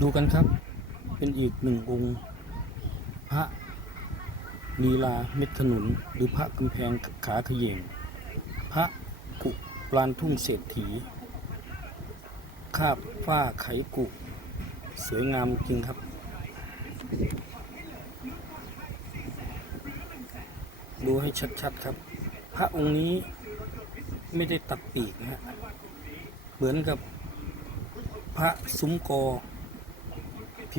ดูกันครับ เป็นอีกหนึ่งองค์ พระลีลาเม็ดขนุน หรือพระกำแพงขาเขยงพระกุปลานทุ่งเศรษฐีคาบฝ้าไขกุสวยงามจริงครับ ดูให้ชัดๆครับ พระองค์นี้ไม่ได้ตัดปีกนะฮะเหมือนกับพระซุ้มกอ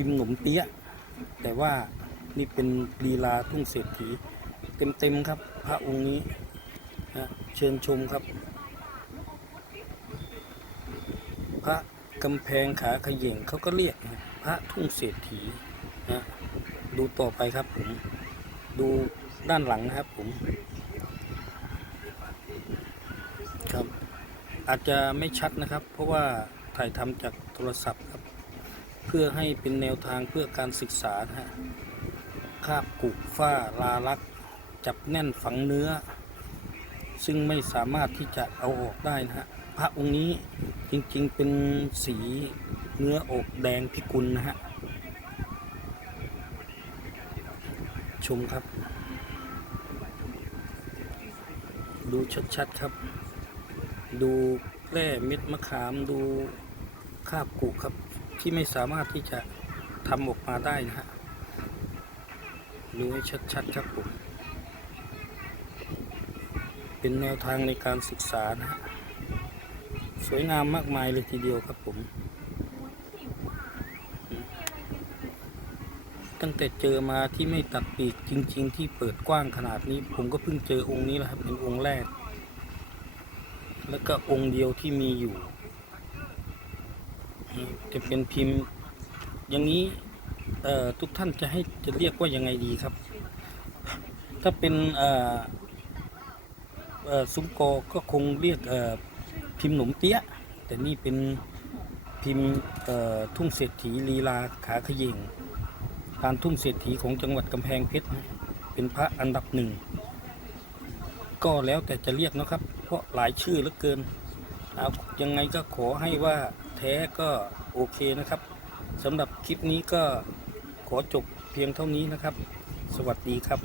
พิมพ์หนมเตี้ย แต่ว่านี่เป็นลีลาทุ่งเศรษฐี เต็มๆครับ พระองค์นี้นะเชิญชมครับ พระกำแพงขาเขย่งเขาก็เรียกนะพระทุ่งเศรษฐีนะดูต่อไปครับผมดูด้านหลังนะครับผมครับอาจจะไม่ชัดนะครับ เพราะว่าถ่ายทำจากโทรศัพท์ครับ เพื่อให้เป็นแนวทางเพื่อการศึกษาฮะคาบกุกฝ้าลาลัก จับแน่นฝังเนื้อ ซึ่งไม่สามารถที่จะเอาออกได้นะฮะพระองค์นี้จริงๆเป็นสีเนื้ออกแดงพิกุลนะฮะ ชมครับ ดูชัดๆครับ ดูแร่เม็ดมะขามดูคาบกุครับ ที่ไม่สามารถที่จะทำออกมาได้นะฮะดูให้ชัดๆครับผม เป็นแนวทางในการศึกษานะฮะสวยงามมากมายเลยทีเดียวครับผม ตั้งแต่เจอมาที่ไม่ตัดปีกจริง ๆ ที่เปิดกว้างขนาดนี้ ผมก็เพิ่งเจอองค์นี้แหละครับเป็นองค์แรก แล้วก็องค์เดียวที่มีอยู่ จะเป็นพิมพ์ อย่างนี้ทุกท่านจะให้จะเรียกว่ายังไงดีครับ ถ้าเป็นซุ้มกอก็คงเรียกพิมพ์หนมเตี้ย แต่นี่เป็นพิมพ์ทุ่งเศรษฐีลีลาขาขย่งการทุ่งเศรษฐีของจังหวัดกำแพงเพชรเป็นพระอันดับหนึ่ง ก็แล้วแต่จะเรียกนะครับ เพราะหลายชื่อเหลือเกิน เอายังไงก็ขอให้ว่าแท้ก็โอเคนะครับสำหรับคลิปนี้ก็ขอจบเพียงเท่านี้นะครับ สวัสดีครับ